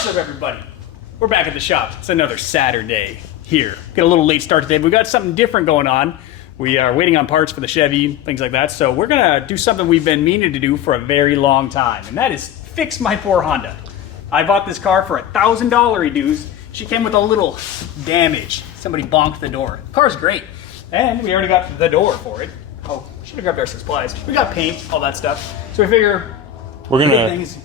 What's up, everybody? We're back at the shop. It's another Saturday here. Got a little late start today, but we got something different going on. We are waiting on parts for the Chevy, things like that. So we're gonna do something we've been meaning to do for a very long time, and that is fix my poor Honda. I bought this car for $1,000 dues. She came with a little damage. Somebody bonked the door. The car's great, and we already got the door for it. Oh, should have grabbed our supplies. We got paint, all that stuff. So we figure we're gonna things,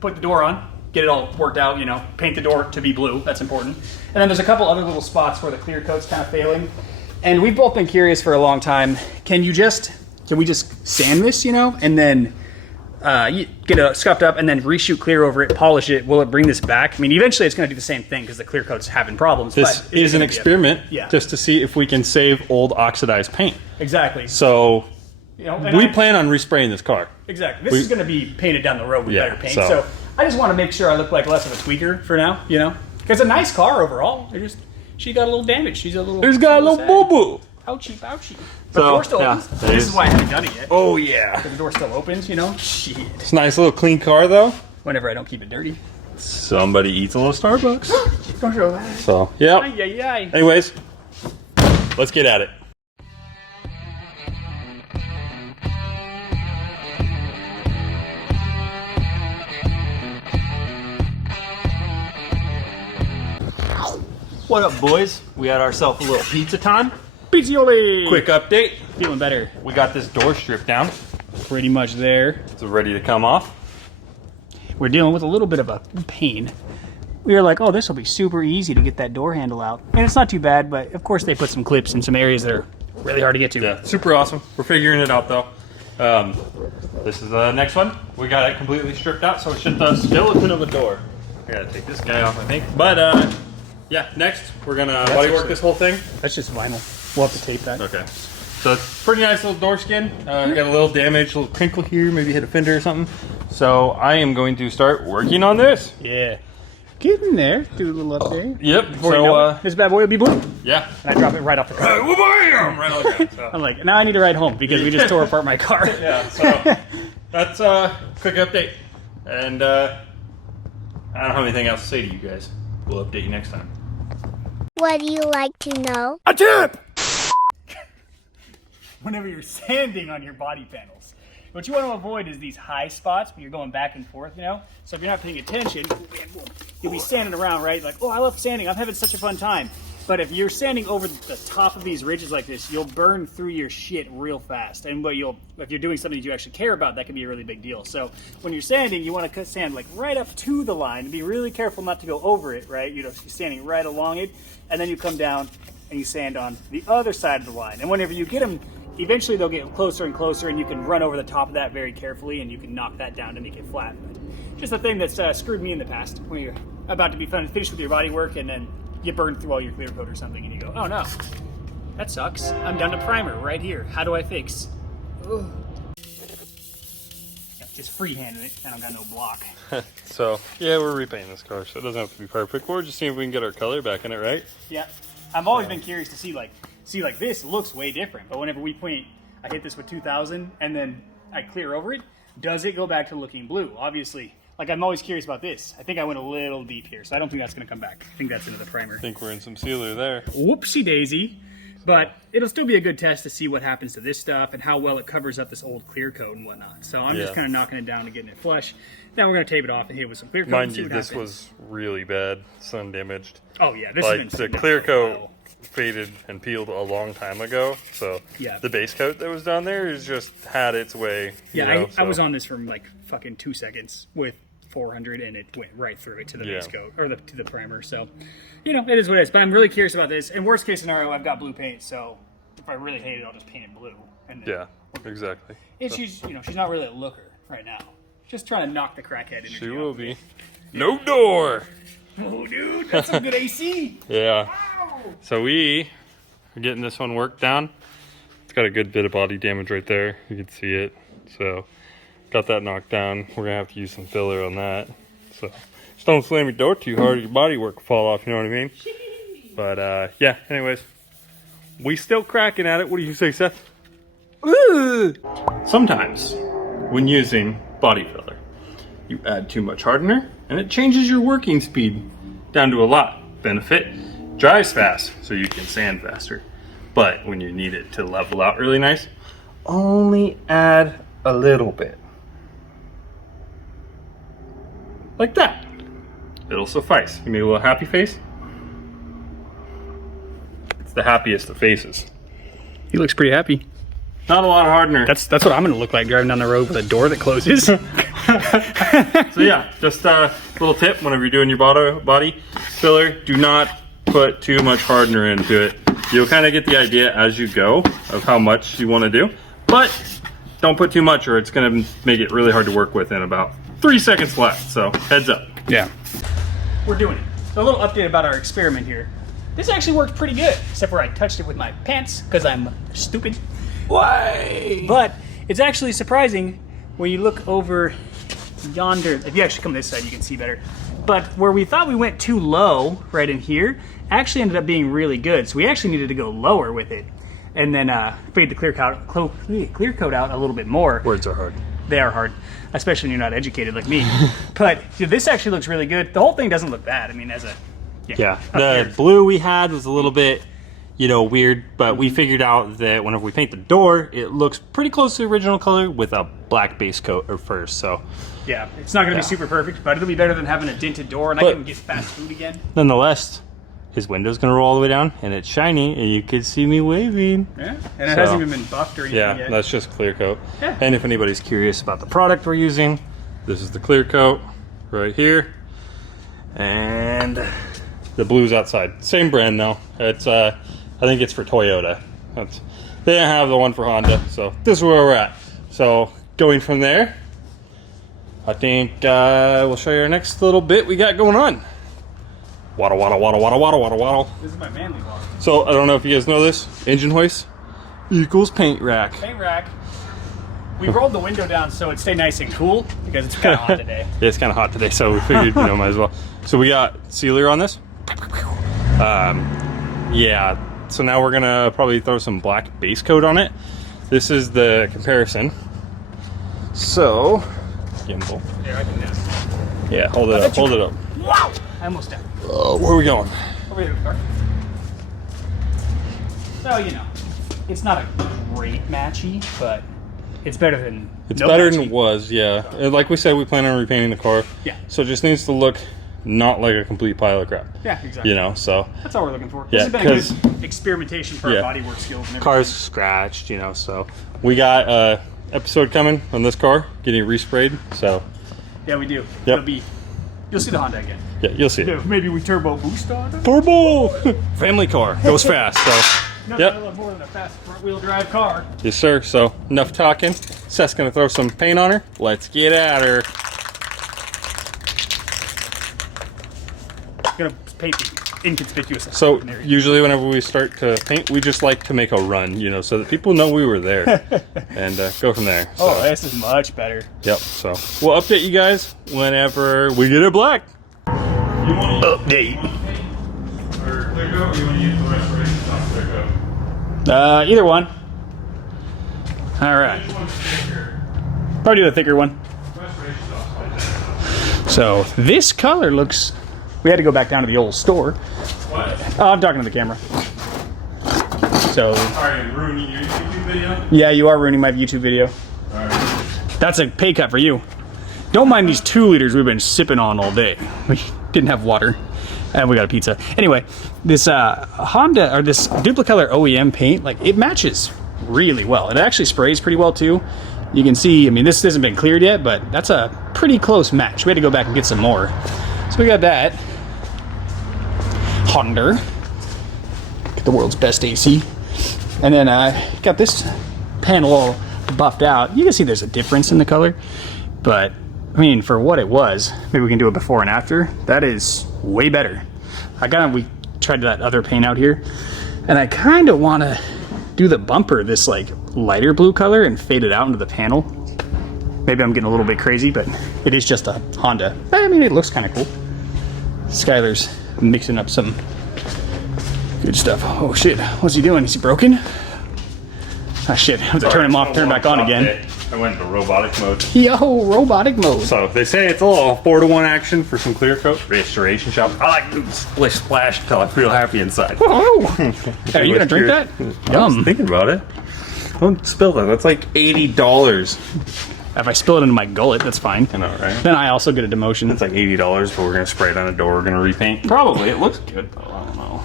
put the door on, get it all worked out, you know, paint the door to be blue, that's important. And then there's a couple other little spots where the clear coat's kind of failing. And we've both been curious for a long time, can we just sand this, you know, and then you get it scuffed up and then reshoot clear over it, polish it, will it bring this back? I mean, eventually it's gonna do the same thing because the clear coat's having problems. This is an experiment just to see if we can save old oxidized paint. Exactly. So you know, we plan on respraying this car. Exactly. This is gonna be painted down the road with better paint. So I just want to make sure I look like less of a tweaker for now, you know? Because it's a nice car overall. She got a little damage. She's a little... It's got a little boo-boo. Ouchie, ouchie. But the door still opens. This is why I haven't done it yet. Oh, yeah. Because the door still opens, you know? Shit. It's a nice little clean car, though. Whenever I don't keep it dirty. Somebody eats a little Starbucks. Don't show that. So, yeah. Anyways, let's get at it. What up, boys? We had ourselves a little pizza time. Pizzioli! Quick update. Feeling better. We got this door stripped down. Pretty much there. It's ready to come off. We're dealing with a little bit of a pain. We were like, oh, this will be super easy to get that door handle out. And it's not too bad, but of course they put some clips in some areas that are really hard to get to. Yeah, super awesome. We're figuring it out, though. This is the next one. We got it completely stripped out, so it's just a skeleton of a door. I gotta take this guy off, I think. But, yeah, next we're gonna bodywork this whole thing. That's just vinyl. We'll have to tape that. Okay. So it's pretty nice little door skin. Got a little damage, a little crinkle here, maybe hit a fender or something. So I am going to start working on this. Yeah. Get in there. Do a little update. Yep. Before you know it, this bad boy will be blue. Yeah. And I drop it right off the car. Right on the ground. So. I'm like, now I need to ride home because we just tore apart my car. Yeah. So that's a quick update. And I don't have anything else to say to you guys. We'll update you next time. What do you like to know? A tip! Whenever you're sanding on your body panels, what you want to avoid is these high spots where you're going back and forth, you know? So if you're not paying attention, you'll be sanding around, right? Like, oh, I love sanding. I'm having such a fun time. But if you're sanding over the top of these ridges like this, you'll burn through your shit real fast. And if you're doing something that you actually care about, that can be a really big deal. So when you're sanding, you want to sand like right up to the line. Be really careful not to go over it, right? You know, you're standing right along it, and then you come down and you sand on the other side of the line. And whenever you get them, eventually they'll get closer and closer, and you can run over the top of that very carefully, and you can knock that down to make it flat. But just a thing that's screwed me in the past, when you're about to be finished with your body work, and then you burn through all your clear coat or something, and you go, oh no, that sucks. I'm down to primer right here. How do I fix? Ugh. Yeah, just freehanding it. I don't got no block. So, yeah, we're repainting this car, so it doesn't have to be perfect. We're just seeing if we can get our color back in it, right? Yeah. I've always been curious to see like this looks way different, but whenever I hit this with 2000 and then I clear over it, does it go back to looking blue? Obviously. Like, I'm always curious about this. I think I went a little deep here, so I don't think that's going to come back. I think that's into the primer. I think we're in some sealer there. Whoopsie daisy. But it'll still be a good test to see what happens to this stuff and how well it covers up this old clear coat and whatnot. So I'm just kind of knocking it down and getting it flush. Then we're going to tape it off and hit it with some clear coat. Mind you, this was really bad, sun damaged. Oh, yeah. This like, the clear coat faded and peeled a long time ago. So the base coat that was down there has just had its way. Yeah, I was on this for like fucking 2 seconds with 400 and it went right through it to the base coat or to the primer. So, you know, it is what it is. But I'm really curious about this. And worst case scenario, I've got blue paint. So if I really hate it, I'll just paint it blue. And then exactly. And she's not really a looker right now. Just trying to knock the crackhead in. She will be. No door. Oh, dude, that's some good AC. Yeah. Wow. So we are getting this one worked down. It's got a good bit of body damage right there. You can see it. So got that knocked down. We're gonna have to use some filler on that. So just don't slam your door too hard, your body work will fall off, you know what I mean? But yeah, anyways, we still cracking at it. What do you say, Seth? Ooh. Sometimes when using body filler, you add too much hardener and it changes your working speed down to a lot. Benefit, dries fast, so you can sand faster. But when you need it to level out really nice, only add a little bit. Like that. It'll suffice. You make a little happy face. It's the happiest of faces. He looks pretty happy. Not a lot of hardener. That's what I'm gonna look like driving down the road with a door that closes. So yeah, just a little tip whenever you're doing your body filler, do not put too much hardener into it. You'll kind of get the idea as you go of how much you want to do, but don't put too much or it's gonna make it really hard to work with in about 3 seconds left, so heads up. Yeah. We're doing it. So a little update about our experiment here. This actually worked pretty good, except where I touched it with my pants, because I'm stupid. Why? But it's actually surprising when you look over yonder. If you actually come this side, you can see better. But where we thought we went too low, right in here, actually ended up being really good. So we actually needed to go lower with it. And then fade the clear coat out a little bit more. Words are hard. They are hard, especially when you're not educated like me. But this actually looks really good. The whole thing doesn't look bad. I mean, as a... Yeah, the blue we had was a little bit, you know, weird, but we figured out that whenever we paint the door, it looks pretty close to the original color with a black base coat at first, so. Yeah, it's not going to be super perfect, but it'll be better than having a dented door, and I can get fast food again. Nonetheless, his window's going to roll all the way down, and it's shiny, and you can see me waving. Yeah, and it hasn't even been buffed or anything Yeah, yet. that's just clear coat. Yeah. And if anybody's curious about the product we're using, This is the clear coat right here. and The blue's outside. Same brand though. It's I think it's for Toyota. They didn't have the one for Honda, so this is where we're at. So going from there, I think we'll show you our next little bit we got going on. Waddle, waddle, waddle, waddle, waddle, waddle, waddle. This is my manly waddle. So I don't know if you guys know this. Engine hoist equals paint rack. Paint rack. We rolled the window down so it stayed nice and cool because it's kind of hot today. Yeah, it's kind of hot today, so we figured, might as well. So we got sealer on this. Yeah, so now we're gonna probably throw some black base coat on it. This is the comparison. So, gimbal. There, I can do. Yeah, hold it up, hold it up. Wow! I almost died. Where are we going? Over here, car. So, you know, it's not a great matchy, but it's better than It's no better matchy. than it was, yeah. Like we said, we plan on repainting the car. Yeah. So it just needs to look not like a complete pile of crap. Yeah, exactly. So That's all we're looking for. Yeah, This has been a good experimentation for yeah. our bodywork skills and everything. car's scratched, so. we got episode coming on this car, getting resprayed. So Yeah, we do. Yep. You'll see the Honda again. yeah, you'll see it. Yeah, maybe we turbo boost on it. Turbo! Family car, goes fast. So Nothing Yep. I love more than a fast front-wheel drive car. yes, sir. So enough talking. Seth's gonna throw some paint on her. Let's get at her. I'm gonna paint the inconspicuous. So area. usually whenever we start to paint, we just like to make a run, so that people know we were there, and go from there. So, Oh, this is much better. yep. So we'll update you guys whenever we get it black. You want Update. or clear coat, or you want to use the restoration on clear coat? Either one. All right. Probably do the thicker one. So this color looks. We had to go back down to the old store. What? Oh, I'm talking to the camera. So Sorry, ruining your YouTube video. yeah, you are ruining my YouTube video. All right. That's a pay cut for you. Don't mind these 2 liters we've been sipping on all day. We didn't have water. And we got a pizza. Anyway, this Honda, or this Duplicolor OEM paint, like, it matches really well. It actually sprays pretty well, too. You can see, I mean, this hasn't been cleared yet, but that's a pretty close match. We had to go back and get some more. So we got that. Honda. Get the world's best AC. And then I got this panel all buffed out. You can see there's a difference in the color. But, I mean, for what it was, maybe we can do it before and after. That is way better. We tried that other paint out here, and I kind of want to do the bumper this like lighter blue color and fade it out into the panel. Maybe I'm getting a little bit crazy, but it is just a Honda. I mean, it looks kind of cool. Skylar's mixing up some good stuff. Oh shit, what's he doing? Is he broken? Ah shit, I have to turn him off, turn him back on again. I went into robotic mode. Yo, robotic mode. So they say it's a little 4-to-1 action for some clear coat restoration shop. I like to splish splash until I feel happy inside. Oh, are you gonna drink that? I was thinking about it. Don't spill that. That's like $80. If I spill it into my gullet, that's fine. I know, right? Then I also get a demotion. It's like $80, but we're gonna spray it on the door. We're gonna repaint. Probably. It looks good, though. I don't know.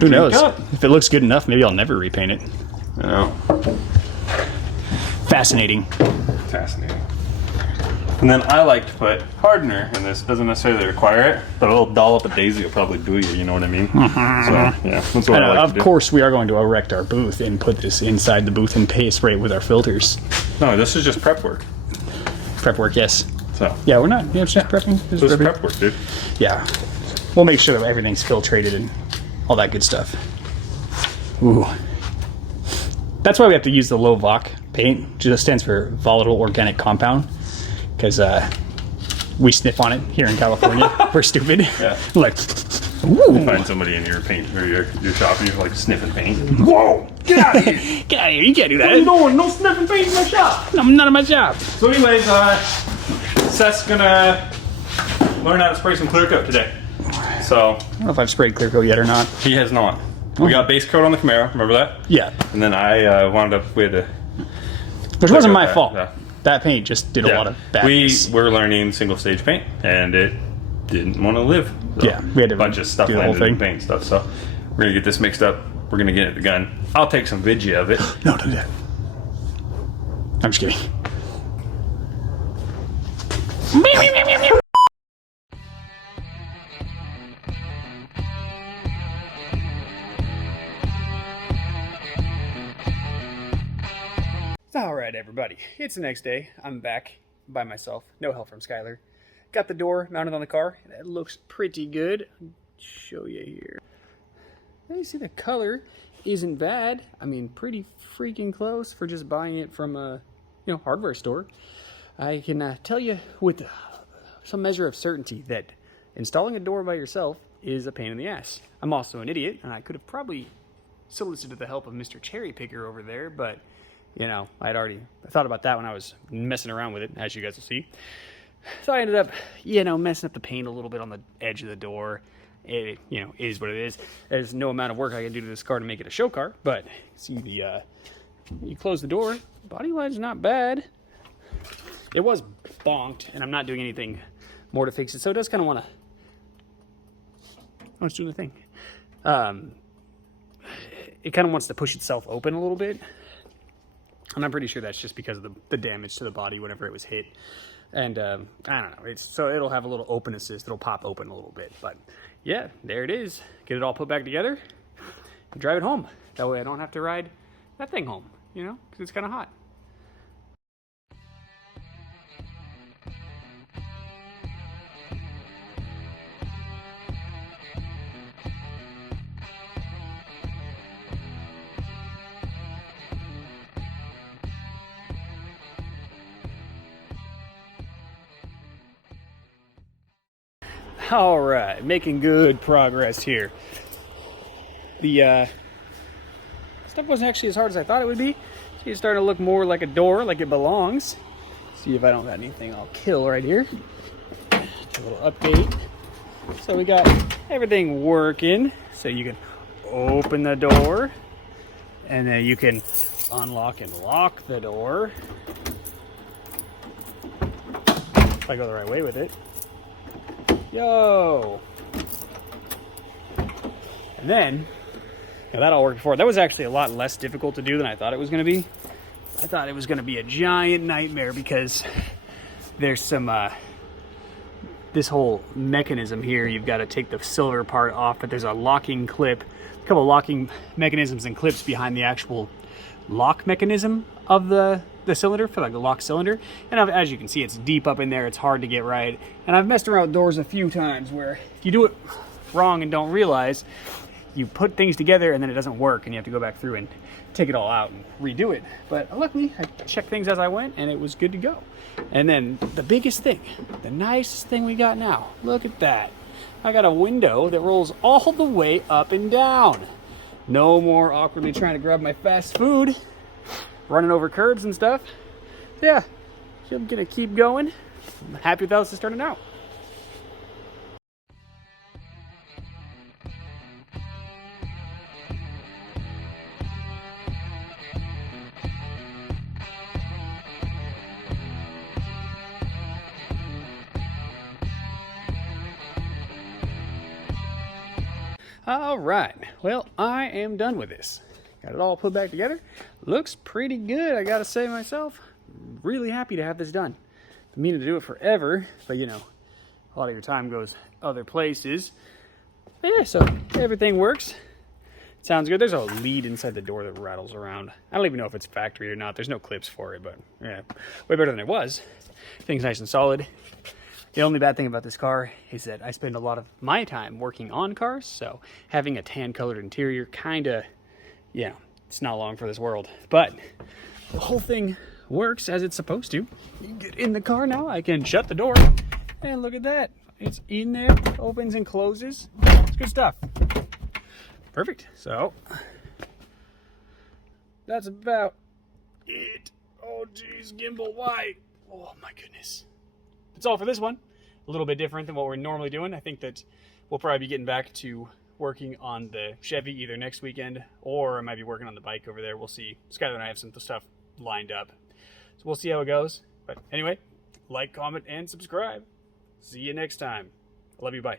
Who knows? If it looks good enough, maybe I'll never repaint it. I know. Fascinating. Fascinating. And then I like to put hardener in this. Doesn't necessarily require it, but a little dollop of daisy will probably do you. You know what I mean? So yeah, that's what I like to do. Of course, we are going to erect our booth and put this inside the booth and spray it with our filters. No, this is just prep work. Prep work, yes. So Yeah, we're not. Yeah, just prepping. this is prep work, dude. Yeah, we'll make sure that everything's filtrated and all that good stuff. Ooh, that's why we have to use the low VOC paint. It just stands for volatile organic compound, because we sniff on it here in California. We're stupid. Yeah. Like, You find somebody in your paint or your shop and you're like sniffing paint. Whoa! Get out of here! get out of here! You can't do that. What are you doing? No sniffing paint in my shop. I'm not in my job. So anyways, Seth's gonna learn how to spray some clear coat today. So I don't know if I've sprayed clear coat yet or not. he has not. We got base coat on the Camaro, remember that? Yeah, And then I wound up with a... which wasn't my that, fault. yeah. That paint just did a lot of badness. We were learning single stage paint, and it didn't want to live. So Yeah, we had to a bunch of stuff do the whole landed in thing. paint stuff. So we're gonna get this mixed up. We're gonna get it at the gun. I'll take some video of it. No, don't do that. I'm just kidding. All right, everybody. It's the next day. I'm back by myself. No help from Skylar. Got the door mounted on the car. That looks pretty good. I'll show you here. Now you see the color isn't bad. I mean, pretty freaking close for just buying it from a hardware store. I can tell you with some measure of certainty that installing a door by yourself is a pain in the ass. I'm also an idiot, and I could have probably solicited the help of Mr. Cherry Picker over there, but I'd already thought about that when I was messing around with it, as you guys will see. So I ended up, messing up the paint a little bit on the edge of the door. It, is what it is. There's no amount of work I can do to this car to make it a show car, but see you close the door, body line's not bad. It was bonked, and I'm not doing anything more to fix it, so it does kind of want to... Oh, it's doing the thing. It kind of wants to push itself open a little bit. And I'm pretty sure that's just because of the damage to the body whenever it was hit. And I don't know. So it'll have a little open assist. It'll pop open a little bit. But yeah, there it is. Get it all put back together and drive it home. That way I don't have to ride that thing home, because it's kind of hot. All right, making good progress here. The stuff wasn't actually as hard as I thought it would be. See, it's starting to look more like a door, like it belongs. See if I don't got anything I'll kill right here. A little update. So we got everything working. So you can open the door, and then you can unlock and lock the door. If I go the right way with it. Yo! And then, that all worked before. That was actually a lot less difficult to do than I thought it was going to be. I thought it was going to be a giant nightmare because there's some, this whole mechanism here, you've got to take the silver part off, but there's a locking clip, a couple locking mechanisms and clips behind the actual lock mechanism of the cylinder, for like a lock cylinder. And as you can see, it's deep up in there. It's hard to get right. And I've messed around with doors a few times where if you do it wrong and don't realize, you put things together and then it doesn't work and you have to go back through and take it all out and redo it. But luckily, I checked things as I went and it was good to go. And then the biggest thing, the nicest thing we got now, look at that. I got a window that rolls all the way up and down. No more awkwardly trying to grab my fast food running over curbs and stuff. So yeah, I'm gonna keep going. I'm happy with how this is turning out. All right, well, I am done with this. Got it all put back together. Looks pretty good, I gotta say myself. Really happy to have this done. Been meaning to do it forever, but you know, a lot of your time goes other places. But yeah, so everything works. Sounds good. There's a lead inside the door that rattles around. I don't even know if it's factory or not. There's no clips for it, but yeah, way better than it was. Thing's nice and solid. The only bad thing about this car is that I spend a lot of my time working on cars, so having a tan-colored interior kinda, yeah, it's not long for this world. But the whole thing works as it's supposed to. You get in the car now, I can shut the door, and look at that. It's in there, opens and closes. It's good stuff. Perfect. So, that's about it. Oh geez, gimbal, why? Oh my goodness. That's all for this one. A little bit different than what we're normally doing. I think that we'll probably be getting back to working on the Chevy either next weekend, or I might be working on the bike over there. We'll see. Skylar and I have some stuff lined up. So we'll see how it goes. But anyway, like, comment, and subscribe. See you next time. I love you. Bye.